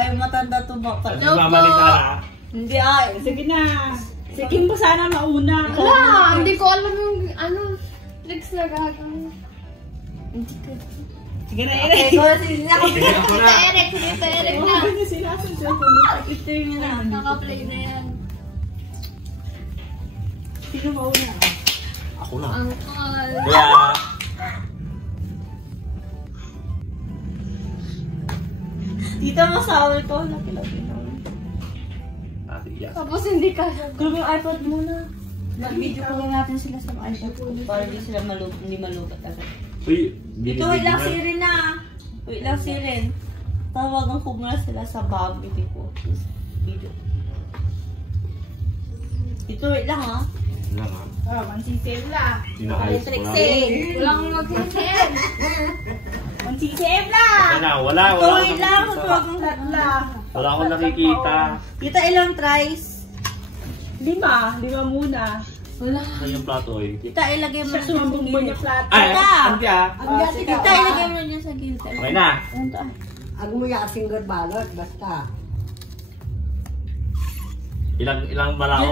ay matanda to baka. Mamalik ka na. Hindi ay. Sige na. Si Kim po sana mauna. Wala, hindi ko alam yung tricks na gagawin. Sige na, Okay, Eric. go sige na. Sige pa Eric na. Ano sila sa cellphone? Ito yun na. Naka-play na yan. Sino mauna? Ako na. Uncle. Kaya, Tita mo sa ko. Laki-laki na. Tapos hindi ka. Kung yung iPad muna. Mag-video ko lang natin sila sa iPad para di sila hindi malubat agad. uy, Ito, wait lang si Rin na. Wait lang si Rin. Tawagan ko muna sila sa baby ko. Video. Ito, wait lang ha. Oh, mansisave la. Sinahayos ko lang. Walang mag-send. Mansisave la. Wala. Ito, wait lang. Huwag mong latla. Wala akong nakikita. Kita ilang tries. 5 muna. Wala. Ano yung plato eh? Kita ilagay mo Siya sumambong mo niya plato. Ay, Tita. auntie ah. Kita ilagay mo niya sa gilid. Okay na. Ang mo yung balot, basta. Ilang balaw?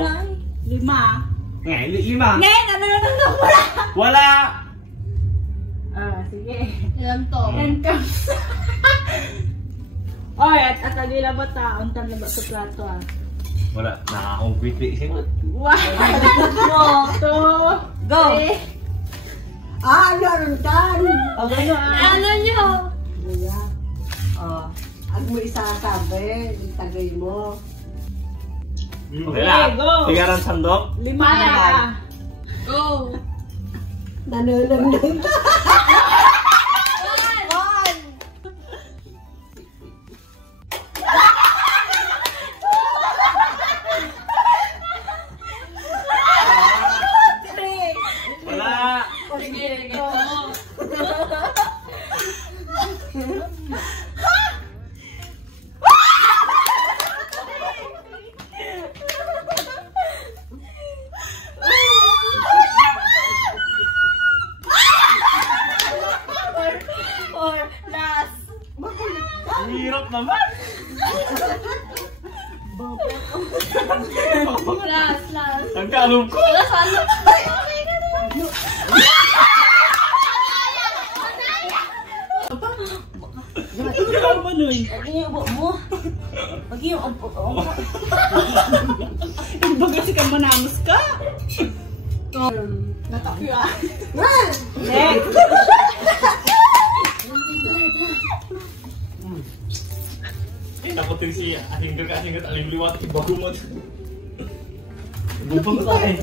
5. Ngayon, 5. Ngayon, ano na wala. Wala! Ah, sige. Ilan to? And comes. Oy, at kanila ba taon tan na ba sa plato ah? Wala. Nakakong-quickly siya. 1, Go. 2, Go. Meron tan! Okay. Ano nyo? Kuya, Oh. ang mo isasabi, itagay mo. Okay na. go. Tigaran sandok. 5 na. Go! Nananamnam. Wala. Sige, go. Or last. Hirap naman. Last. Ang kalong ko. Last, ano? Ikaw mo nun. Pag-iubo mo. Pag-iubo mo. Baga si ka manamos ka. Natakyo ah. Next. Nakutin si asinggat aling liwat ibago mo. Bubong ka eh.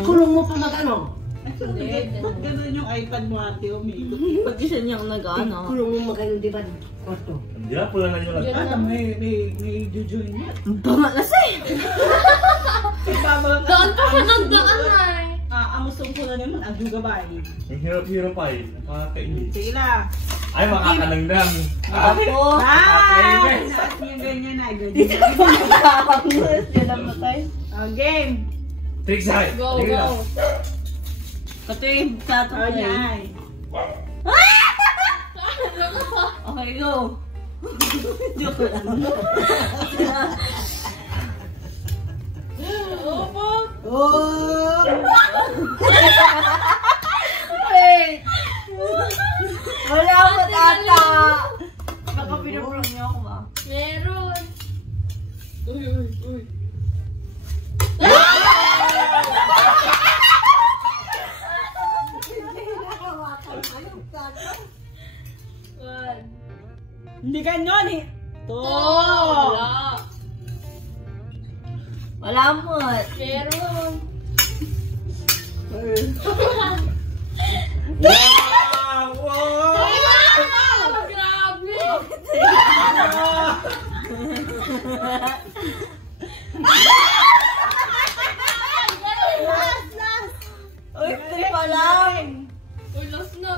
Kulong mo pa mag-ano? Ba't ganun yung iPad mo ate umiikot? Pag isa niyang nag-ano. Kulong mo mag-ano, di ba? Kwarto. Hindi na pula na nyo lang. Ano, may jujuin niya. Tama na siya. Doon pa siya nagdaan ay. Amusong ko na naman, ang dugabay. Ang hirap-hirap pa eh. Nakakainit. Sige na. Ay, makakalangdang. Ako. Wow! Saat niya ganyan na, ganyan. Nakakangos. Yan ang patay. Game. Tricks ay. Go. Pati yung plato ko Okay. yan. Okay, go. Joke lang. Oh! Wait. Wala ako tata. Baka pinaprong niyo ako ba? Meron. Uy. One. Hindi ganyan eh. Wala. Wala mo. Meron. Wow! Wow! Grabe. Uy, three pa lang. Uy, last na.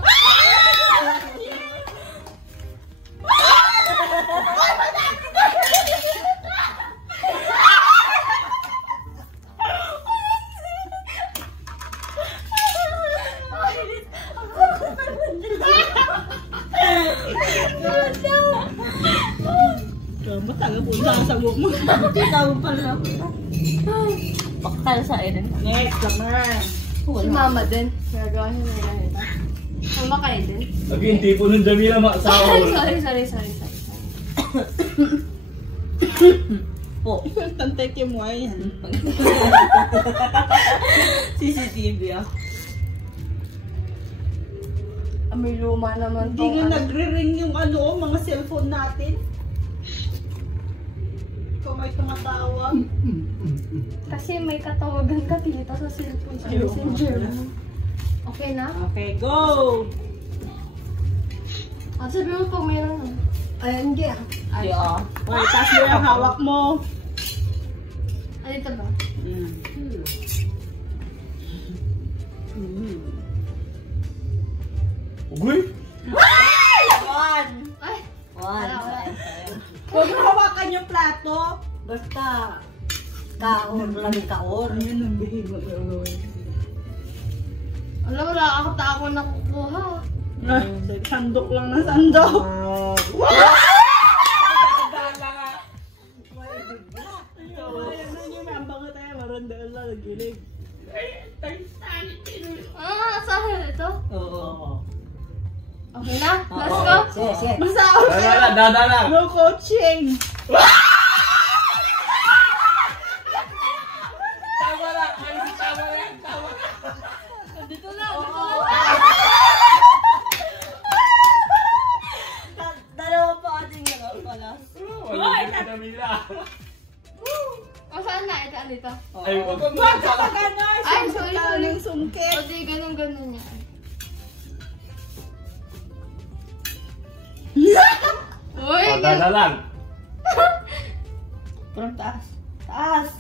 mo. Tinawag pala ako. Bakal sa Eren. Next naman. Si mama din. Nagawa siya na ganito. Mama kayo din. Lagi, hindi po nung Jamila makasahol. Sorry. Po. Tanteke mo ay yan. CCTV ah. May luma naman Hindi nga nagre-ring yung mga cellphone natin. Kung may tumatawag. Kasi may katawagan ka tita sa cellphone sa Ayun. messenger. Okay na? Okay, go! At sabi mo pag mayroon na. Ay, hindi ah. Ay, ah. Okay, taas mo yung hawak mo. Ah, dito ba? Ugoy! One. Ay! One. Huwag mo hawakan yung plato. Basta, kaor lang kaor. Ayun ang bihigo. Alam mo, nakakata ako nakukuha. Sandok lang na sandok. Ang bango tayo, marandaan lang, nagilig. Saan ito? Oo. Okay na? Let's go! Sige. Masaot Dada lang! no coaching. Tama lang! Tama lang! Dito na! Dalawa pa ating pala. Wala si Jamila. O saan na? Ito, dito. Ay, wag mo. Huwag ka pa gano'n. Ay, sorry. Yung sungkit. O di, ganun yan. Uy! Dada lang! Parang taas. Taas.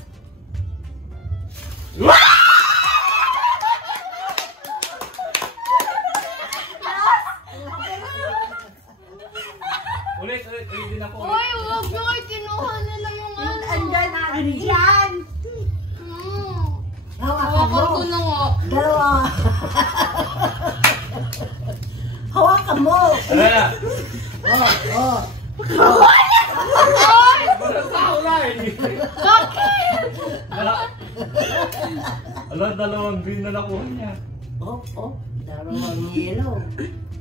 Ulit din ako. Uy, huwag nyo kayo kinuha nila yung ano. Andyan. Hawakan mo. Hawakan ko na nga. Dalawa. Hawakan mo. Tara na! Oh. Parang tao na eh! Bakit? Alam, dalawang green na nakuha niya. Oh. Dalawang yellow.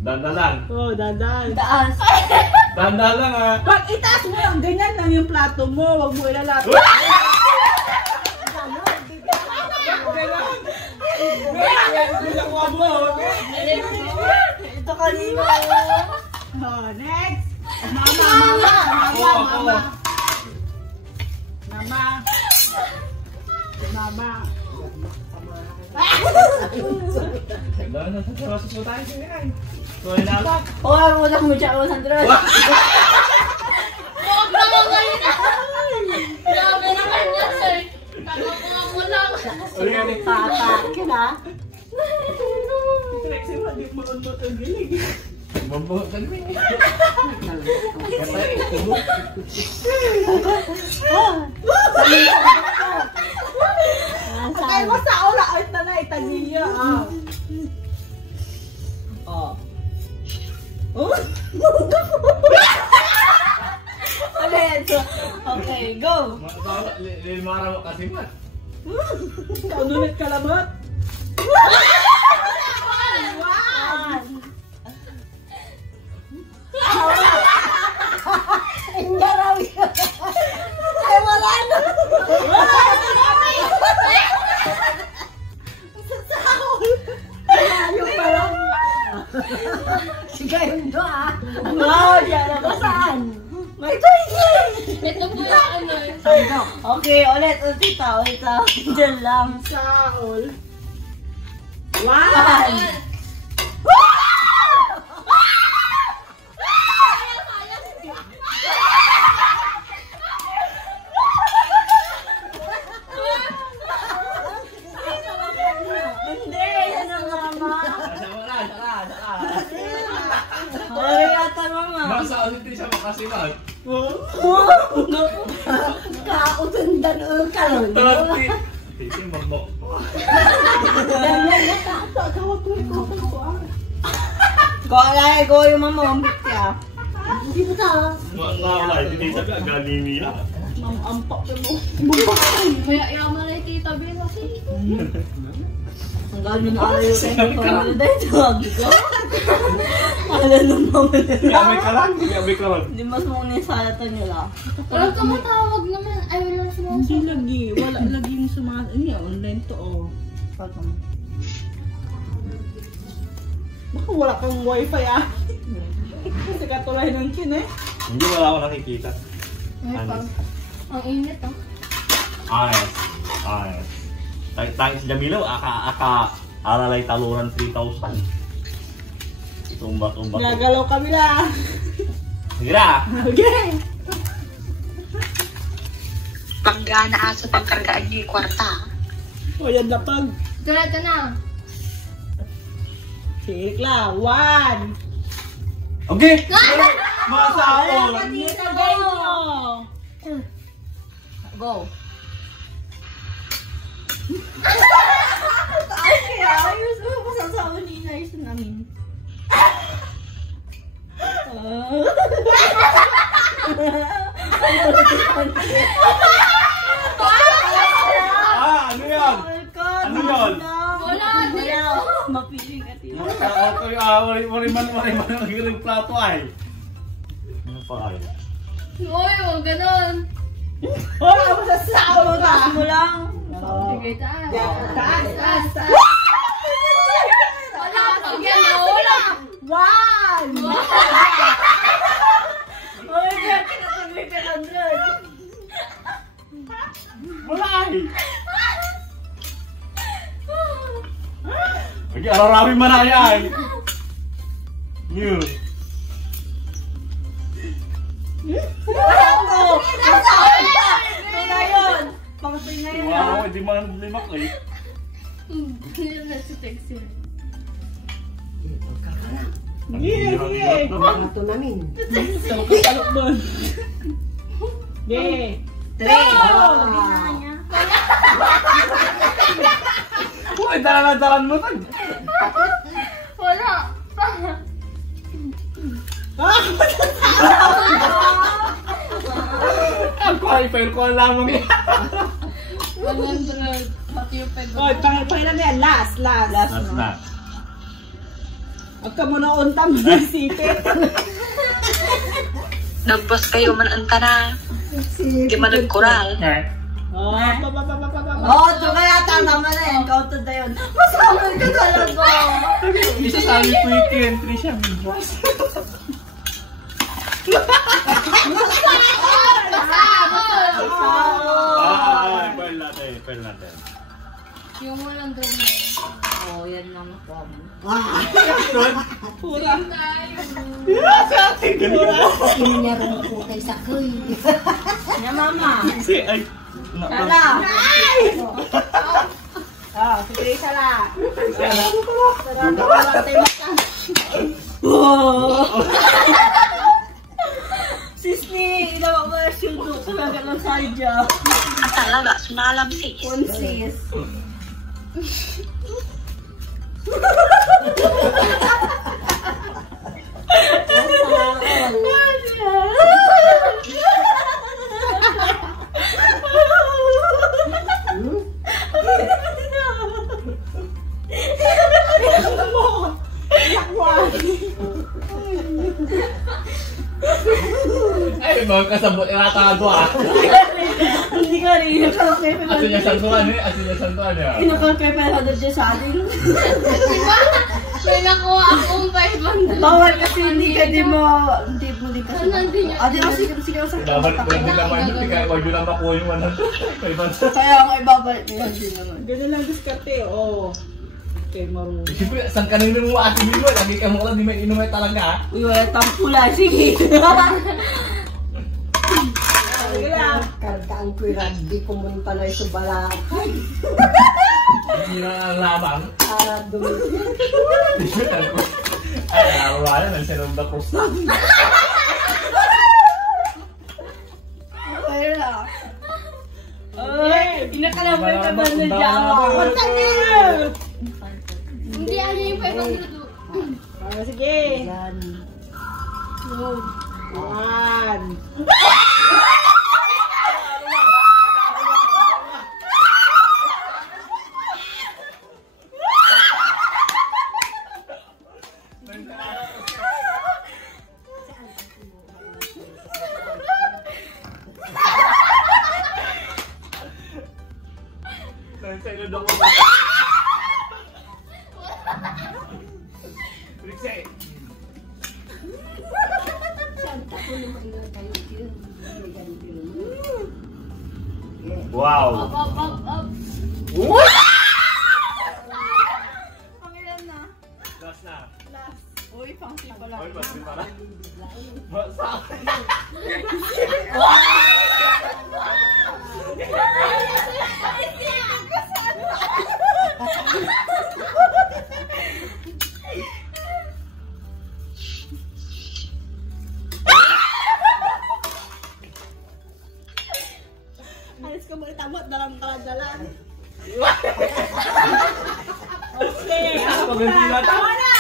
Danda lang. Oh, dadan. Taas. Danda lang ah. Pag itaas mo lang, ganyan lang yung plato mo. Huwag mo ilalapit. Ito kanina. Oh, next. Mama. Danda na sa process mo tayo siya yan. So, inalak. Huwag mo lang mo siya 100. Huwag naman kayo na. Grabe naman yan, sir. Kakakuha mo lang. Ulit. Patakin ha. Trexie, hindi mo ang gilig. Mabuhat ka naman. Kaya mo sa ola, art na na, itagilyo. Oh. Okay, go. Lilmara mo kasi mat. Kaunulit kalabot. Hindi raw yun. Ay, wala na. Ayaw pa lang. Sige, yun do ah. Wow, yan na ba? Saan? May choice. Ito po yung ano. Okay, ulit. Ulit. Diyan lang. Saol. One. Hindi, yan ang mama. Ay, ata mama. Masa ulit din siya makasimat. Kautundan o kalon. Tati. Titi, mamo. Go yung mama. Umbit siya. Hindi mo ka. Wala, hindi sabi, galing niya. Mamampak ka mo. May yaman na yung tita Bea kasi. Ang gano'n na ayaw kayo ng dahil tawag ko. Alam nung naman nila. May ka lang. Hindi mas muna yung salatan nila. Walang tumatawag naman. Ay, wala na Hindi sumasagot. lagi. Wala lagi yung Ini, online to oh. Baka wala kang wifi ah. Kasi katulay ng kin eh. Hindi wala ako nakikita. Ay, pag. Ang init ah. Ayos. Tayong si Jamilo, alalay taluran 3,000. Tumba. Nagalaw kami lang. Hira! Okay. Panggana sa pagkargaan niyo yung kwarta. O yan lapag. Ito na. Sirik lang. 1. Okay! Masa ako! Nagay mo. Go! Ay, kaya ayos mo masasawa ni Inayos namin. Ano yan? Ano yun? Wala, di. Mapiling ka tila. Mariman ang hiring plato ay. Ano pa ay? Uy, huwag ganon. Oh, masasawa mo ka. Mo lang. Sige, taas. Taas. Wala, pag yan, wala. 1. Oy, bakit kinatagay ka 100? Wala ay! Okay, ararawin man na yan! New! Ito na yun! Pangatoy na yun. Wow, hindi man limak eh. Hindi na si Texi. Sige. Ito namin. Talok doon. Okay. 3! Uy, dalan mo tan! Wala. Ang qualifier ko lamang yan! 100. Pati yung peg. Oy, pangilan na yan. Last. Last na. Huwag ka muna untang isipin. Nagbas kayo man anta na. Di man nagkoral. Oh, Oo, ito kaya tama na yun. Counted na yun. Masakal ka talaga! Isa sabi quick entry siya. Pearl natin. Yung walang doon na yun. Oo, yan lang po. Pura. Inineron ko kay Sakoy. Yan, mama. Si, ay. Tala! Ah, si Teresa lang. Sisni, ilawa mo na sildo. Kalaga lang sadya. Talaga, sunalam si. Konsis. Ay, mga kasabot inatago ah. Hindi ka rin. Nakalakay pa Asin niya santuan eh. Asin niya santuan eh. Inakalakay pa na dyan sa atin. May nakuha akong 500. Bawal kasi hindi ka di mo. Hindi mo din kasi. Adi na sige sa Dapat ko hindi naman hindi kaya wag yun ang makuha yung 100. Kaya ako ibabalik niya din naman. Ganun lang diskarte. Oh. Okay, marunong. Siyempre, saan kanina mo asin mo? Lagi ka mo lang di may inumin talaga. Uy, wala tampula. Sige. Sige lang. Kargaan ko'y rugby, pumunta na ito balakay. Hindi na ang labang. Para dumit. Ay, wala na. Nandiyan the cross na. Okay na. Ay, inakalabay ka ba na jawa? Hindi, ano yung 500 doon. Ah, sige. Yan. 1. Nansay na ako. Rixie! Santa ko na maingat tayo yun. Wow! Up. Pangilan na. Last na. Last. Uy, pangsi pala. Oy, mas rin pala. Basa. Alis ka muli tama, dalang-dalan. Okay, tama na!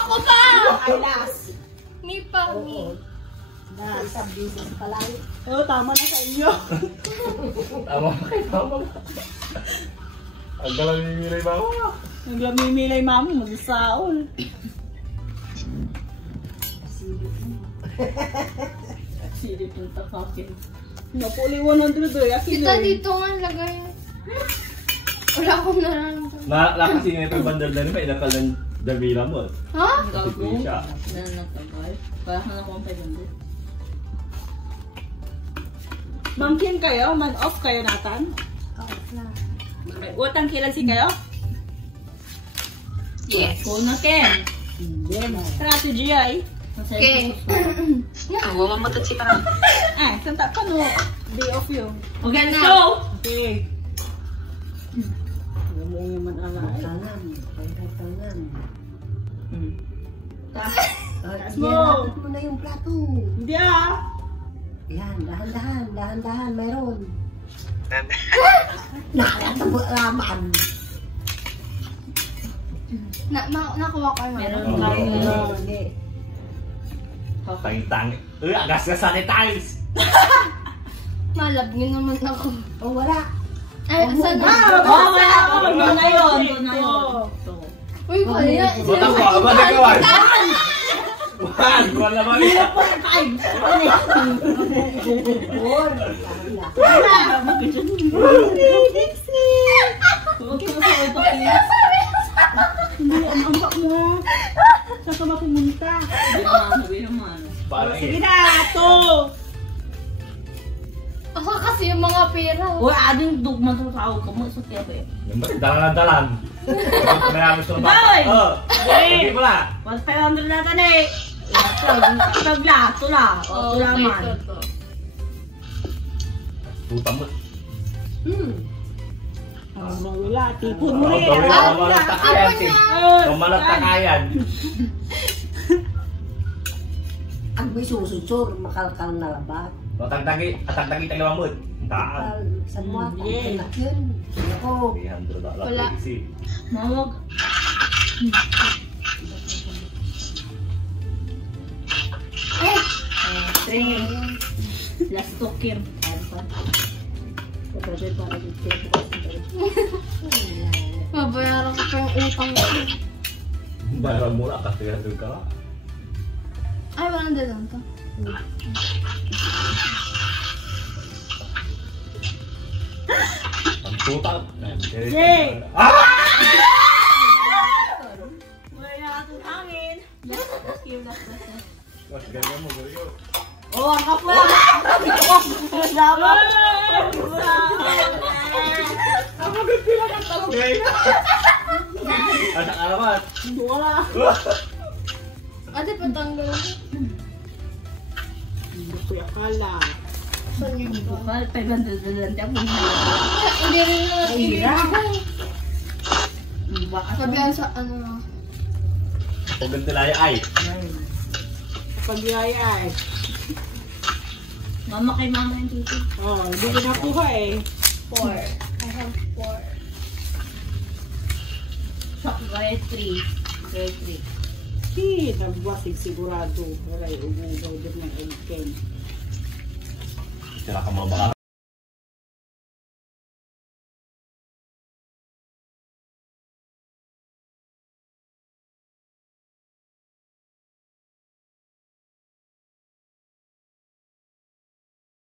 Ako pa! Ay, last. Ni pa, ni. Nasa business pa lang. Oh, tama na sa inyo. Tama ba kayo? Tama ba? Ang galang nilay ba ako? Naglamimilay mami, magsasaol. Silip yung takakin. Napuli 100 eh. Akin Kita eh. dito nga lagay. Wala akong nararamdaman. Nakasi nga ito yung bandal na may inakal ng Davila mo. Ha? Kasi siya. Nanakabay. Parang akong paganda. Ma'am Kim kayo? Man off kayo natan? Off na. Watang kilasi kayo? Yes. Kung na Ken. Hindi na. Strategy ay. Okay. Wala matut si parang. Ay, santa pa no. Day off yun. Okay, let's Na. go! Okay. Alam mo yung man ala ay. Tangan. Tangan. Taas mo. Iyalatag mo na yung plato. Hindi ah. Yan, dahan-dahan. Dahan-dahan. Meron. Nakatabo laman. Nakuha ko yun. Meron Oo. tayo. Hindi. Tangi-tangi. Agas ka sanitize! Malabgin naman ako. O wala. Ay, saan na? Oh, wala ako. Doon na yun. Doon na yun. So, Uy, kaya. Bata ko, aba na gawan! Juan! Juan na mami! Or. huwag ka sa utak niya. Hindi, ang ambak mo. Saan ka mapumunta? Sabi naman. Parang Sige eh. na, ito. Ako kasi yung mga pera. Uy, ading dugman sa tao ka mo. So, kaya ba eh? Dalan-dalan. Mayami sa Bawal! Hindi mo na. 1,500 natin eh. Tagla, tula. O, tula man. Tutang mo. Wala, tipon mo rin. Gawin Ah, mo malang takayan. Malang takayan. Ang may susutsur, makalkal na labat. Atagdagi tayo mo. Taan. Sa mga Yeah. anak yun. Ako. 300 dollars. Wala. Easy. Mawag. Three. Last talker. Mabayaran ko pa yung utang ko. Bayaran mo na kasi 300 ka na. Ay, walang dalang to. Ang tutang. Jay! Ah! Wala natin hangin. Last talker. Last talker. Mas ganyan mo, ganyan. Oh, ang kapwa! Dapat! Ako ganti lang ang talong eh. Anak alamat. Wala. Ate, patanggal. Kuya Kala. Saan yung iba? Bukal, 500 na lang. Hindi rin na. Baka Sabihan sa ano. Kung ganti lang ay. Pagyaya eh. Mama kay mama yung tito. Oh, hindi ko nakuha eh. 4. I have 4. Grade 3. Grade 3. Si, nagwasig sigurado. Wala yung ugaw din ng Elken. Sira ka mga baka.